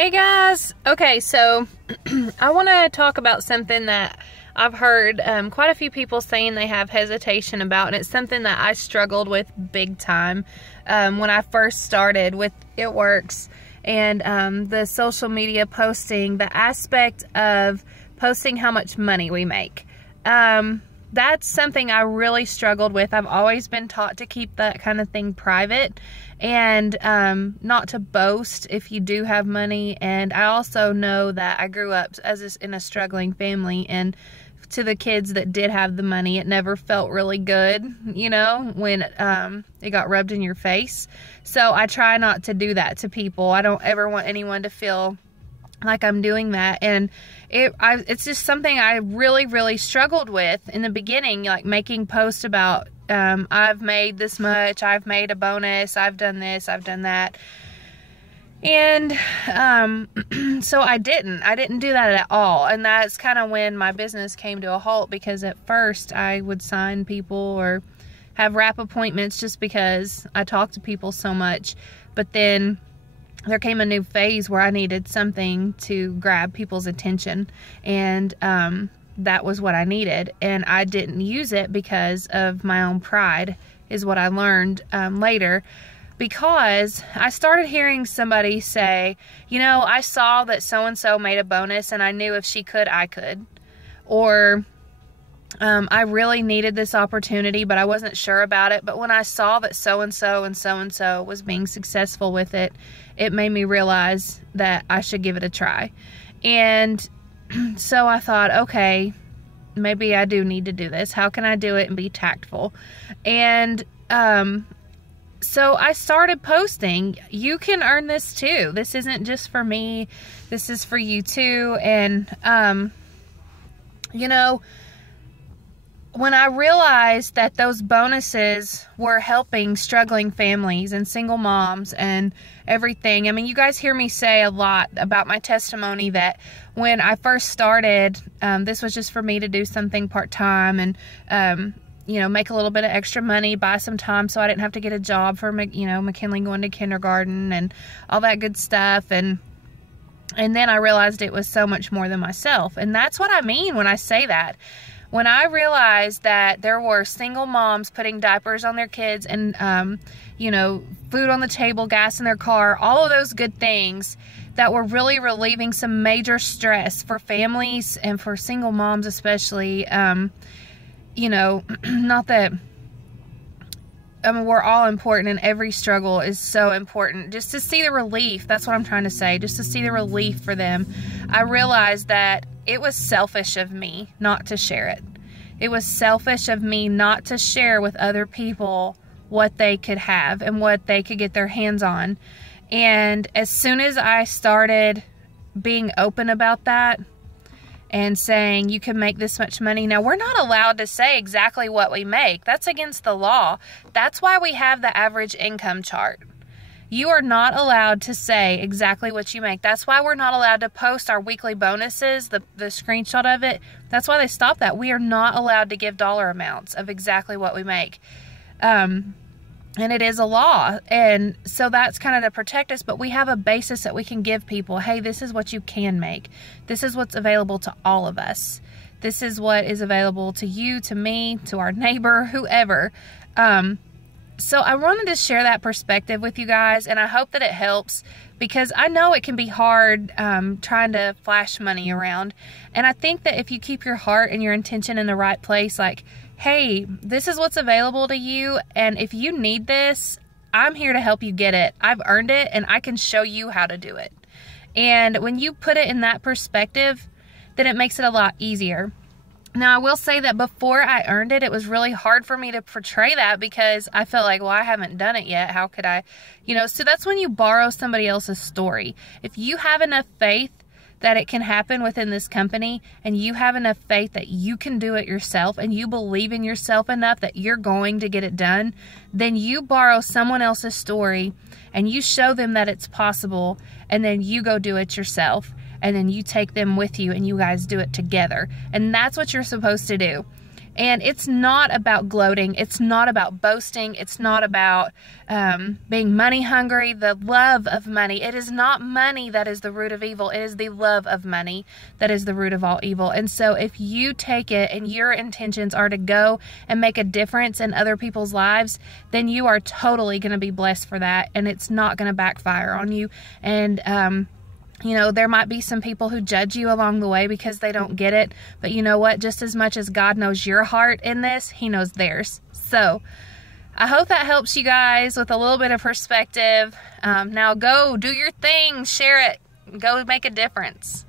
Hey guys! Okay, so I want to talk about something that I've heard quite a few people saying they have hesitation about, and it's something that I struggled with big time when I first started with It Works and the social media posting, the aspect of posting how much money we make. That's something I really struggled with. I've always been taught to keep that kind of thing private and not to boast if you do have money. And I also know that I grew up in a struggling family, and to the kids that did have the money, it never felt really good, you know, when it got rubbed in your face. So I try not to do that to people. I don't ever want anyone to feel like I'm doing that. And it's just something I really struggled with in the beginning, like making posts about I've made this much, I've made a bonus, I've done this, I've done that. And so I didn't do that at all. And that's kind of when my business came to a halt, because at first I would sign people or have wrap appointments just because I talked to people so much. But then there came a new phase where I needed something to grab people's attention, and that was what I needed. And I didn't use it because of my own pride, is what I learned later, because I started hearing somebody say, you know, I saw that so-and-so made a bonus and I knew if she could, I could. Or I really needed this opportunity, but I wasn't sure about it. But when I saw that so-and-so and so-and-so was being successful with it, it made me realize that I should give it a try. And so I thought, okay, maybe I do need to do this. How can I do it and be tactful? And so I started posting. You can earn this too. This isn't just for me. This is for you too. And, you know, when I realized that those bonuses were helping struggling families and single moms and everything. I mean, you guys hear me say a lot about my testimony that when I first started, this was just for me to do something part-time and, you know, make a little bit of extra money, buy some time so I didn't have to get a job for, you know, McKinley going to kindergarten and all that good stuff. And then I realized it was so much more than myself. And that's what I mean when I say that. When I realized that there were single moms putting diapers on their kids and, you know, food on the table, gas in their car, all of those good things that were really relieving some major stress for families and for single moms especially, you know, not that, I mean, we're all important and every struggle is so important. Just to see the relief, that's what I'm trying to say, just to see the relief for them, I realized that it was selfish of me not to share it. It was selfish of me not to share with other people what they could have and what they could get their hands on. And as soon as I started being open about that and saying you can make this much money. Now, we're not allowed to say exactly what we make. That's against the law. That's why we have the average income chart. You are not allowed to say exactly what you make. That's why we're not allowed to post our weekly bonuses, the screenshot of it. That's why they stopped that. We are not allowed to give dollar amounts of exactly what we make. And it is a law. And so that's kind of to protect us. But we have a basis that we can give people. Hey, this is what you can make. This is what's available to all of us. This is what is available to you, to me, to our neighbor, whoever. So I wanted to share that perspective with you guys, and I hope that it helps, because I know it can be hard trying to flash money around. And I think that if you keep your heart and your intention in the right place, like, hey, this is what's available to you, and if you need this, I'm here to help you get it. I've earned it, and I can show you how to do it. And when you put it in that perspective, then it makes it a lot easier. Now, I will say that before I earned it, it was really hard for me to portray that, because I felt like, well, I haven't done it yet. How could I, you know? So that's when you borrow somebody else's story. If you have enough faith that it can happen within this company, and you have enough faith that you can do it yourself, and you believe in yourself enough that you're going to get it done, then you borrow someone else's story and you show them that it's possible, and then you go do it yourself. And then you take them with you and you guys do it together. And that's what you're supposed to do. And it's not about gloating. It's not about boasting. It's not about being money hungry, the love of money. It is not money that is the root of evil. It is the love of money that is the root of all evil. And so if you take it and your intentions are to go and make a difference in other people's lives, then you are totally going to be blessed for that. And it's not going to backfire on you. And, you know, there might be some people who judge you along the way because they don't get it. But you know what? Just as much as God knows your heart in this, He knows theirs. So I hope that helps you guys with a little bit of perspective. Now go do your thing. Share it. Go make a difference.